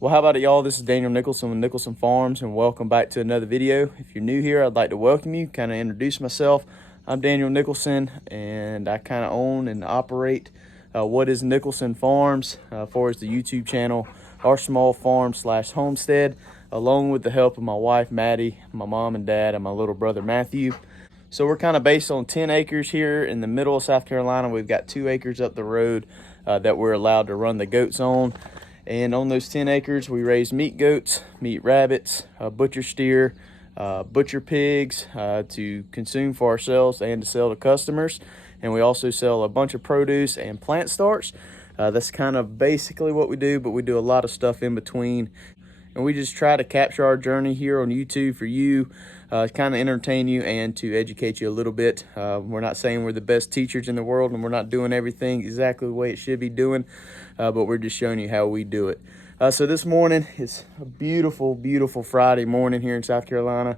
Well, how about it, y'all? This is Daniel Nicholson with Nicholson Farms, and welcome back to another video. If you're new here, I'd like to welcome you, kind of introduce myself. I'm Daniel Nicholson, and I kind of own and operate what is Nicholson Farms, for as the YouTube channel, our small farm / homestead, along with the help of my wife, Maddie, my mom and dad, and my little brother, Matthew. So we're kind of based on 10 acres here in the middle of South Carolina. We've got 2 acres up the road that we're allowed to run the goats on. And on those 10 acres, we raise meat goats, meat rabbits, butcher steer, butcher pigs to consume for ourselves and to sell to customers. And we also sell a bunch of produce and plant starts. That's kind of basically what we do, but we do a lot of stuff in between. And we just try to capture our journey here on YouTube for you, kind of entertain you and to educate you a little bit. We're not saying we're the best teachers in the world, and we're not doing everything exactly the way it should be doing, but we're just showing you how we do it. So this morning is a beautiful, beautiful Friday morning here in South Carolina.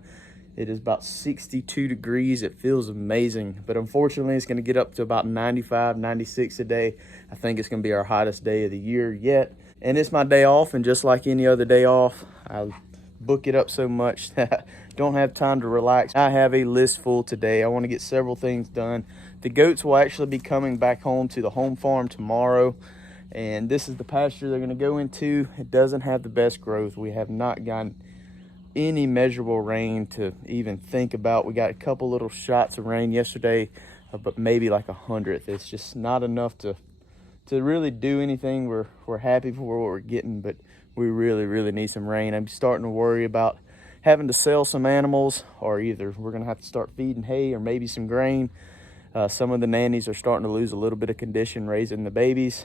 It is about 62 degrees. It feels amazing, but unfortunately it's going to get up to about 95, 96 today. I think it's going to be our hottest day of the year yet. And it's my day off, and just like any other day off, I book it up so much that I don't have time to relax. I have a list full today. I want to get several things done. The goats will actually be coming back home to the home farm tomorrow, and this is the pasture they're going to go into. It doesn't have the best growth. We have not gotten any measurable rain to even think about. We got a couple little shots of rain yesterday, but maybe like 100th. It's just not enough to really do anything. We're happy for what we're getting, but we really need some rain. I'm starting to worry about having to sell some animals, or either we're gonna have to start feeding hay or maybe some grain. Some of the nannies are starting to lose a little bit of condition raising the babies,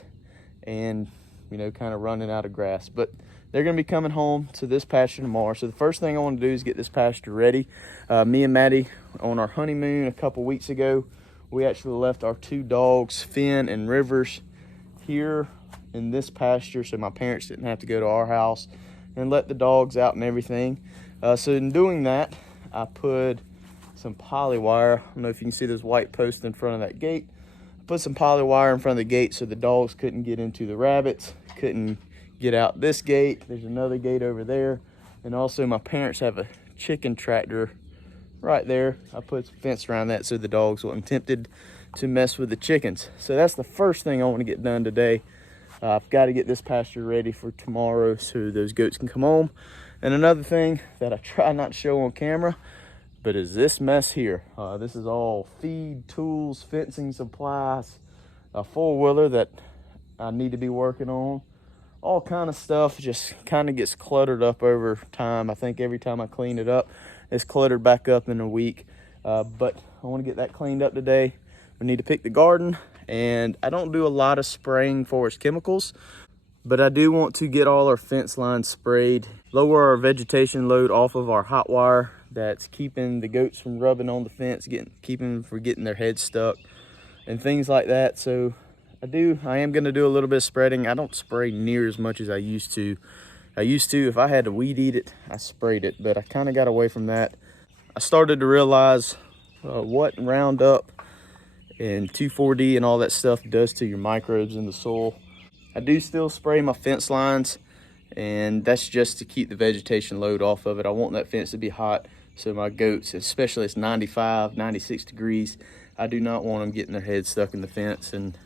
and kind of running out of grass. But they're gonna be coming home to this pasture tomorrow. So the first thing I want to do is get this pasture ready. Me and Maddie, on our honeymoon a couple weeks ago, we actually left our 2 dogs, Finn and Rivers, here in this pasture, so my parents didn't have to go to our house and let the dogs out and everything. So in doing that, I put some poly wire. I don't know if you can see those white posts in front of that gate. I put some poly wire in front of the gate so the dogs couldn't get into the rabbits, couldn't get out this gate. There's another gate over there, and also my parents have a chicken tractor right there. I put some fence around that so the dogs weren't tempted to mess with the chickens. So that's the first thing I want to get done today. I've got to get this pasture ready for tomorrow so those goats can come home. And another thing that I try not to show on camera, but is this mess here. This is all feed, tools, fencing supplies, a 4-wheeler that I need to be working on. All kind of stuff just kind of gets cluttered up over time. I think every time I clean it up, it's cluttered back up in a week. But I want to get that cleaned up today. We need to pick the garden, and I don't do a lot of spraying forest chemicals, but I do want to get all our fence lines sprayed, lower our vegetation load off of our hot wire that's keeping the goats from rubbing on the fence, keeping them from getting their heads stuck and things like that. So I am going to do a little bit of spreading. I don't spray near as much as I used to. If I had to weed eat it, I sprayed it, but I kind of got away from that. I started to realize what Roundup and 2,4-D and all that stuff does to your microbes in the soil. I do still spray my fence lines, and that's just to keep the vegetation load off of it. I want that fence to be hot, so my goats, especially it's 95, 96 degrees, I do not want them getting their heads stuck in the fence and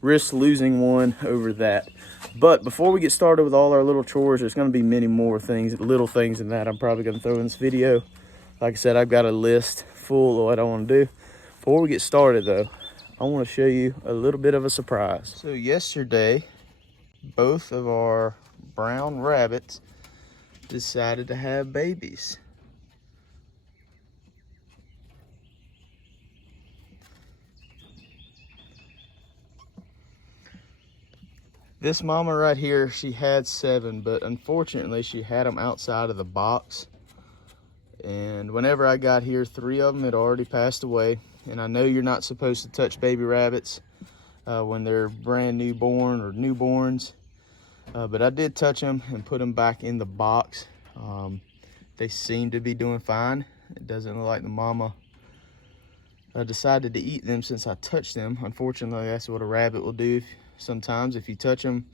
risk losing one over that. But before we get started with all our little chores, there's going to be many more things, little things than that I'm probably going to throw in this video. Like I said, I've got a list full of what I want to do. Before we get started though, I want to show you a little bit of a surprise. So yesterday, both of our brown rabbits decided to have babies. This mama right here, she had 7, but unfortunately she had them outside of the box. And whenever I got here, 3 of them had already passed away. And I know you're not supposed to touch baby rabbits when they're brand new born or newborns. But I did touch them and put them back in the box. They seem to be doing fine. It doesn't look like the mama decided to eat them since I touched them. Unfortunately, that's what a rabbit will do. Sometimes if you touch them,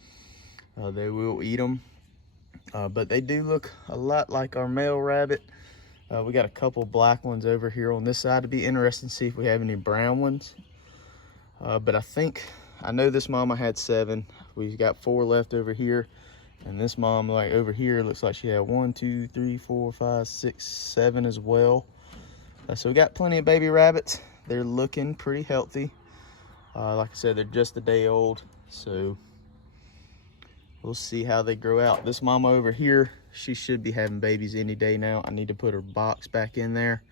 they will eat them. But they do look a lot like our male rabbit. We got a couple black ones over here on this side. It'd be interesting to see if we have any brown ones. But I know this mama had 7. We've got 4 left over here. And this mom, like over here, looks like she had 1, 2, 3, 4, 5, 6, 7 as well. So we got plenty of baby rabbits. They're looking pretty healthy. Like I said, they're just a day old. So we'll see how they grow out. This mama over here, she should be having babies any day now. I need to put her box back in there.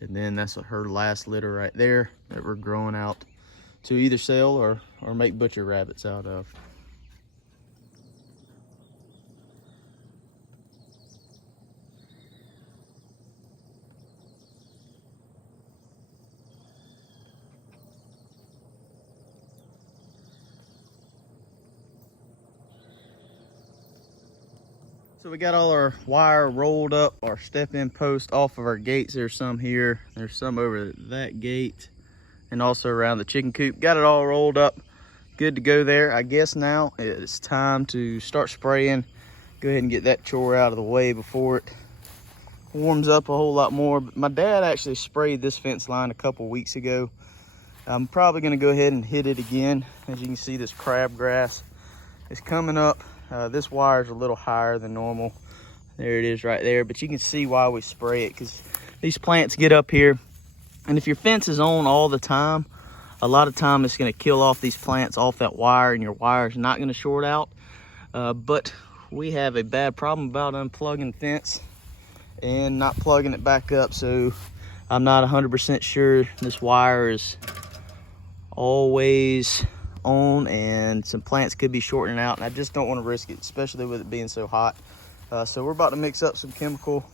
And then that's her last litter right there that we're growing out to either sell or make butcher rabbits out of. So we got all our wire rolled up, our step-in post off of our gates. There's some here, there's some over that gate, and also around the chicken coop. Got it all rolled up, good to go there. I guess now it's time to start spraying. Go ahead and get that chore out of the way before it warms up a whole lot more. My dad actually sprayed this fence line a couple weeks ago. I'm probably gonna go ahead and hit it again. As you can see, this crabgrass is coming up. This wire is a little higher than normal. There it is right there, but you can see why we spray it, because these plants get up here, and if your fence is on all the time, a lot of time it's going to kill off these plants off that wire, and your wire is not going to short out. But we have a bad problem about unplugging fence and not plugging it back up, so I'm not 100% sure this wire is always on, and some plants could be shortening out, and I just don't want to risk it, especially with it being so hot. So we're about to mix up some chemical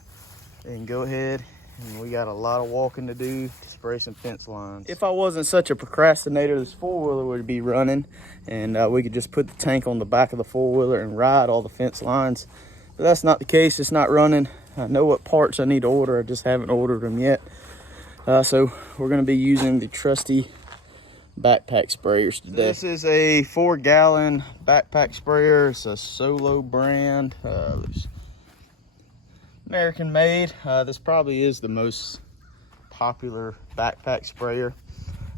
and go ahead, and we got a lot of walking to do to spray some fence lines. If I wasn't such a procrastinator, this 4-wheeler would be running, and we could just put the tank on the back of the 4-wheeler and ride all the fence lines, but that's not the case. It's not running. I know what parts I need to order, I just haven't ordered them yet. So we're going to be using the trusty backpack sprayers today. This is a 4-gallon backpack sprayer. It's a Solo brand. It's American made. This probably is the most popular backpack sprayer.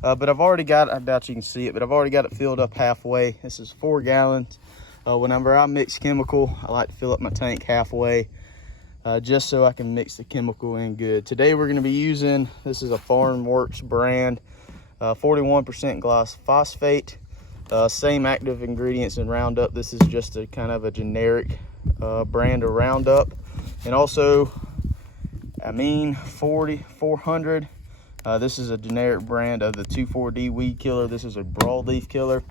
But I've already got it, I doubt you can see it, but I've already got it filled up halfway. This is 4 gallons. Whenever I mix chemical, I like to fill up my tank halfway, just so I can mix the chemical in good. Today we're going to be using, this is a Farm Works brand, 41% glyphosate, same active ingredients in Roundup. This is just a kind of a generic brand of Roundup, and also amine 400. This is a generic brand of the 2,4-D weed killer. This is a broadleaf killer.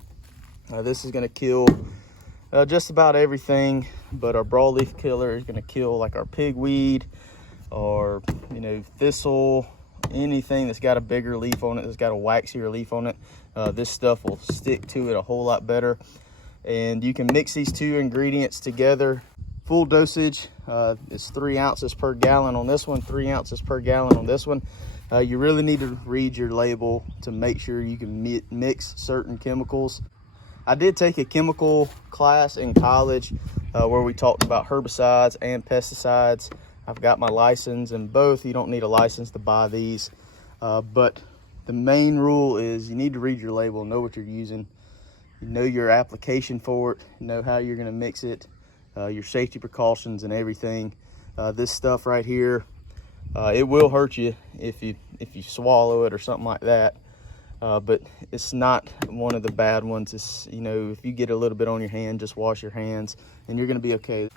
This is going to kill just about everything, but our broadleaf killer is going to kill like our pigweed, or thistle, anything that's got a bigger leaf on it, that's got a waxier leaf on it. This stuff will stick to it a whole lot better. And you can mix these 2 ingredients together. Full dosage is 3 ounces per gallon on this one, 3 ounces per gallon on this one. You really need to read your label to make sure you can mix certain chemicals. I did take a chemical class in college where we talked about herbicides and pesticides. I've got my license in both. You don't need a license to buy these, but the main rule is you need to read your label, know what you're using, you know your application for it, know how you're going to mix it, your safety precautions and everything. This stuff right here, it will hurt you if you swallow it or something like that, but it's not one of the bad ones. It's, if you get a little bit on your hand, just wash your hands and you're going to be okay.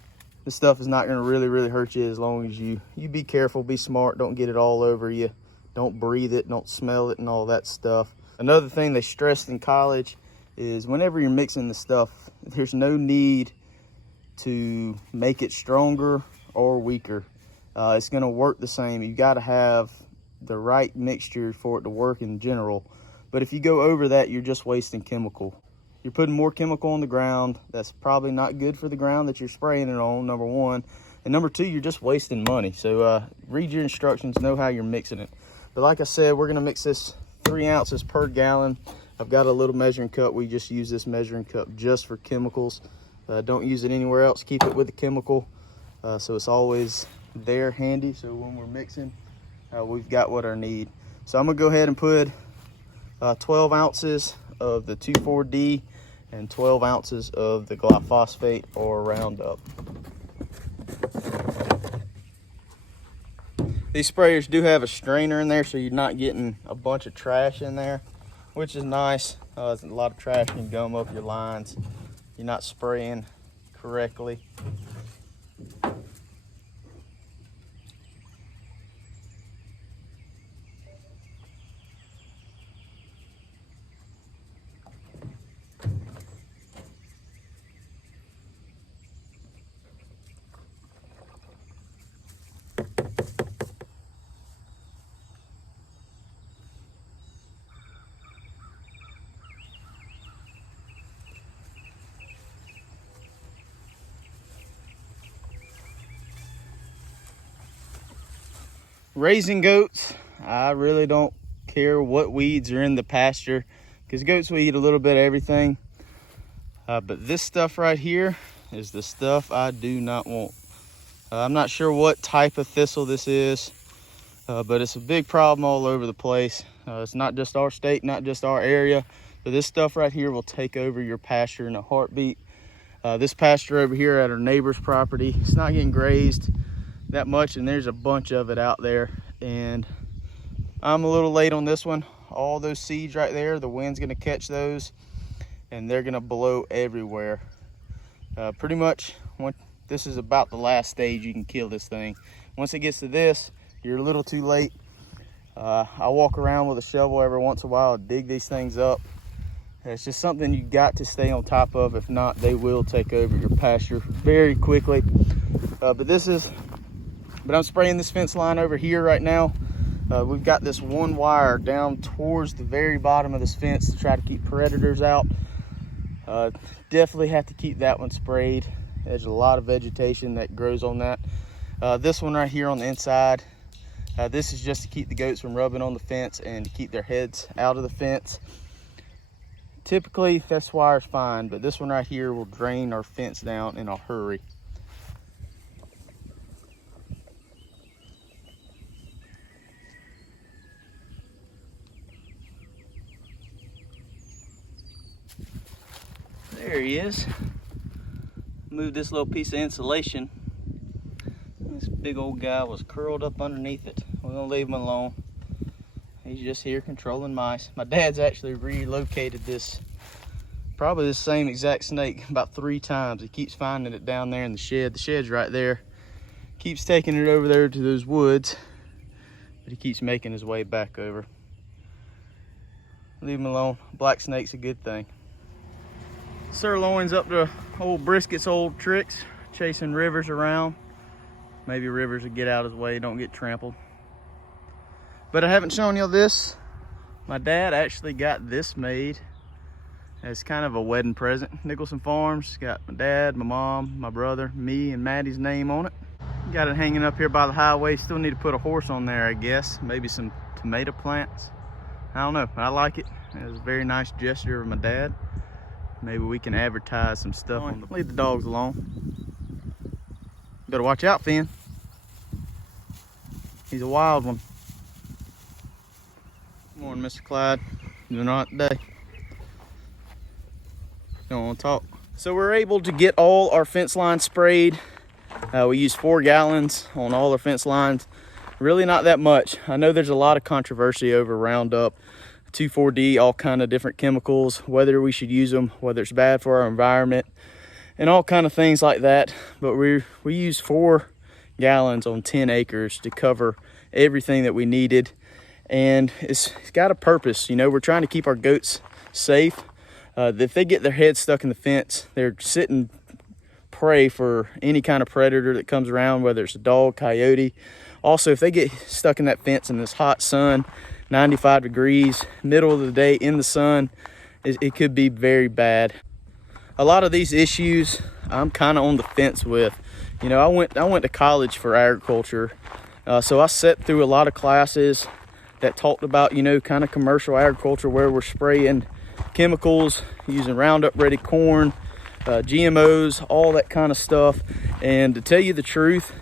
This stuff is not going to really hurt you as long as you be careful, be smart, don't get it all over you, don't breathe it, don't smell it and all that stuff. Another thing they stressed in college is whenever you're mixing the stuff, there's no need to make it stronger or weaker. It's going to work the same. You got to have the right mixture for it to work in general. But if you go over that, you're just wasting chemical. You're putting more chemical on the ground. That's probably not good for the ground that you're spraying it on, number 1. And number 2, you're just wasting money. So read your instructions, know how you're mixing it. But like I said, we're going to mix this 3 ounces per gallon. I've got a little measuring cup. We just use this measuring cup just for chemicals. Don't use it anywhere else. Keep it with the chemical, so it's always there handy. So when we're mixing, we've got what I need. So I'm gonna go ahead and put 12 ounces of the 2,4-D and 12 ounces of the glyphosate or Roundup. These sprayers do have a strainer in there, so you're not getting a bunch of trash in there, which is nice. A lot of trash can gum up your lines. You're not spraying correctly. Raising goats, I really don't care what weeds are in the pasture, because goats will eat a little bit of everything. But this stuff right here is the stuff I do not want. I'm not sure what type of thistle this is, but it's a big problem all over the place. It's not just our state, not just our area, but this stuff right here will take over your pasture in a heartbeat. This pasture over here at our neighbor's property, it's not getting grazed that much, and there's a bunch of it out there, and I'm a little late on this one. All those seeds right there, the wind's gonna catch those and they're gonna blow everywhere. Pretty much this is about the last stage you can kill this thing. Once it gets to this, you're a little too late. I walk around with a shovel every once in a while, dig these things up. It's just something you got to stay on top of. If not, they will take over your pasture very quickly. But I'm spraying this fence line over here right now. We've got this one wire down towards the very bottom of this fence to try to keep predators out. Definitely have to keep that one sprayed. There's a lot of vegetation that grows on that. This one right here on the inside, this is just to keep the goats from rubbing on the fence and to keep their heads out of the fence. Typically this wire's fine, but this one right here will drain our fence down in a hurry. There he is. Move this little piece of insulation. This big old guy was curled up underneath it. We're gonna leave him alone. He's just here controlling mice. My dad's actually relocated this, probably the same exact snake, about 3 times. He keeps finding it down there in the shed. The shed's right there. Keeps taking it over there to those woods, but he keeps making his way back over. Leave him alone. Black snake's a good thing. Sirloin's up to old Brisket's old tricks, chasing Rivers around. Maybe Rivers will get out of his way, don't get trampled. But I haven't shown you this. My dad actually got this made as kind of a wedding present. Nicholson Farms, got my dad, my mom, my brother, me, and Maddie's name on it. Got it hanging up here by the highway. Still need to put a horse on there, I guess. Maybe some tomato plants. I don't know, I like it. It was a very nice gesture of my dad. Maybe we can advertise some stuff on the... Leave the dogs alone. Better watch out, Finn. He's a wild one. Good morning, Mr. Clyde. Doing all right today? Don't want to talk. So we're able to get all our fence lines sprayed. We use 4 gallons on all our fence lines. Really not that much. I know there's a lot of controversy over Roundup, 2,4-D, all kind of different chemicals, whether we should use them, whether it's bad for our environment, and all kind of things like that. But we use 4 gallons on 10 acres to cover everything that we needed. And it's got a purpose. You know, we're trying to keep our goats safe. If they get their heads stuck in the fence, they're sitting prey for any kind of predator that comes around, whether it's a dog, coyote. Also, if they get stuck in that fence in this hot sun, 95 degrees, middle of the day in the sun, it could be very bad. A lot of these issues I'm kind of on the fence with. You know, I went to college for agriculture, so I sat through a lot of classes that talked about, you know, kind of commercial agriculture where we're spraying chemicals, using Roundup Ready corn, GMOs, all that kind of stuff. And to tell you the truth,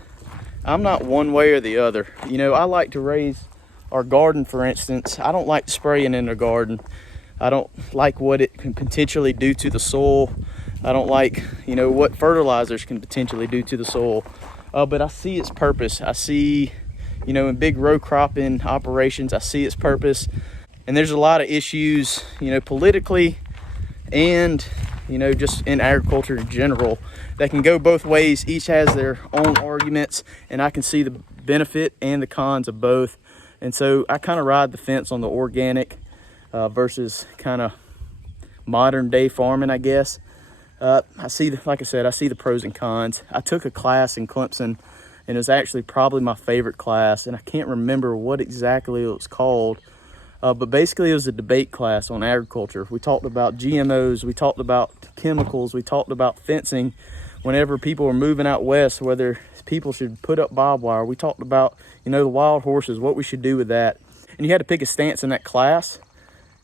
I'm not one way or the other. You know, I like to raise our garden, for instance. I don't like spraying in the garden. I don't like what it can potentially do to the soil. I don't like, you know, what fertilizers can potentially do to the soil. But I see its purpose. I see, you know, in big row cropping operations, I see its purpose. And there's a lot of issues, you know, politically and, you know, just in agriculture in general that can go both ways. Each has their own arguments, and I can see the benefit and the cons of both. And so I kind of ride the fence on the organic versus kind of modern day farming, I guess. I see, like I said, I see the pros and cons. I took a class in Clemson, and it was actually probably my favorite class, and I can't remember what exactly it was called. But basically it was a debate class on agriculture. We talked about GMOs, we talked about chemicals, we talked about fencing. Whenever people were moving out west, whether people should put up barbed wire, we talked about, you know, the wild horses, what we should do with that. And you had to pick a stance in that class,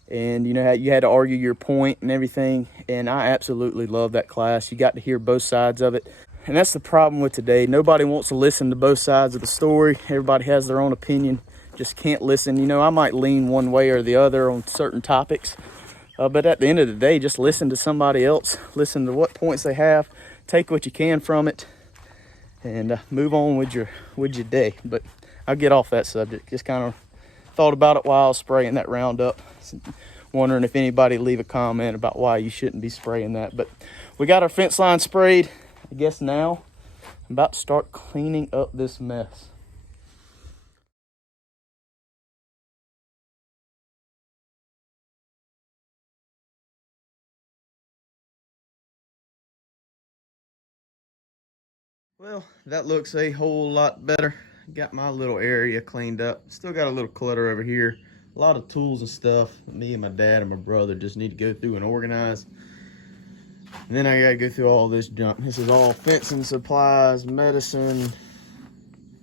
and you know, you had to argue your point and everything. And I absolutely love that class. You got to hear both sides of it. And that's the problem with today. Nobody wants to listen to both sides of the story. Everybody has their own opinion. Just can't listen. You know, I might lean one way or the other on certain topics, but at the end of the day, just listen to somebody else, listen to what points they have, take what you can from it, and move on with your day. But I'll get off that subject. Just kind of thought about it while I was spraying that Roundup, wondering if anybody leave a comment about why you shouldn't be spraying that. But we got our fence line sprayed. I guess now I'm about to start cleaning up this mess. Well, that looks a whole lot better. Got my little area cleaned up. Still got a little clutter over here. A lot of tools and stuff. Me and my dad and my brother just need to go through and organize. And then I gotta go through all this junk. This is all fencing supplies, medicine,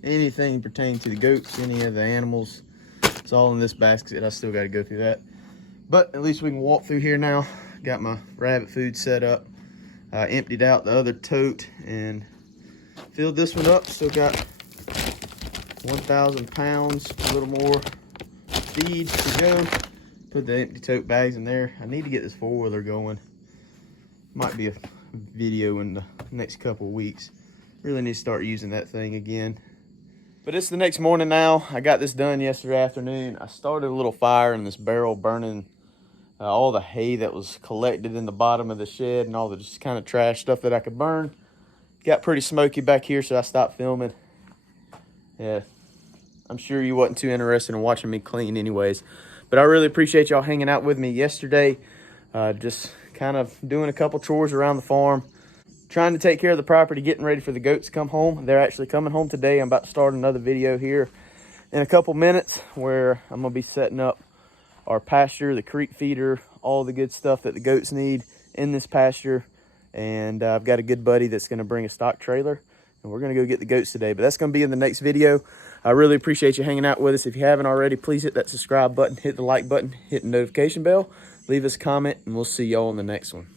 anything pertaining to the goats, any of the animals. It's all in this basket. I still gotta go through that. But at least we can walk through here now. Got my rabbit food set up. Emptied out the other tote and filled this one up. Still got 1,000 pounds, a little more feed to go. Put the empty tote bags in there. I need to get this four-wheeler going. Might be a video in the next couple of weeks. Really need to start using that thing again. But it's the next morning now. I got this done yesterday afternoon. I started a little fire in this barrel, burning all the hay that was collected in the bottom of the shed and all the just kind of trash stuff that I could burn. Got pretty smoky back here, so I stopped filming. Yeah, I'm sure you wasn't too interested in watching me clean anyways. But I really appreciate y'all hanging out with me yesterday. Just kind of doing a couple chores around the farm. Trying to take care of the property, getting ready for the goats to come home. They're actually coming home today. I'm about to start another video here in a couple minutes where I'm going to be setting up our pasture, the creek feeder, all the good stuff that the goats need in this pasture. And I've got a good buddy that's going to bring a stock trailer, and we're going to go get the goats today. But that's going to be in the next video. I really appreciate you hanging out with us. If you haven't already, please hit that subscribe button, hit the like button, hit the notification bell, leave us a comment, and we'll see y'all in the next one.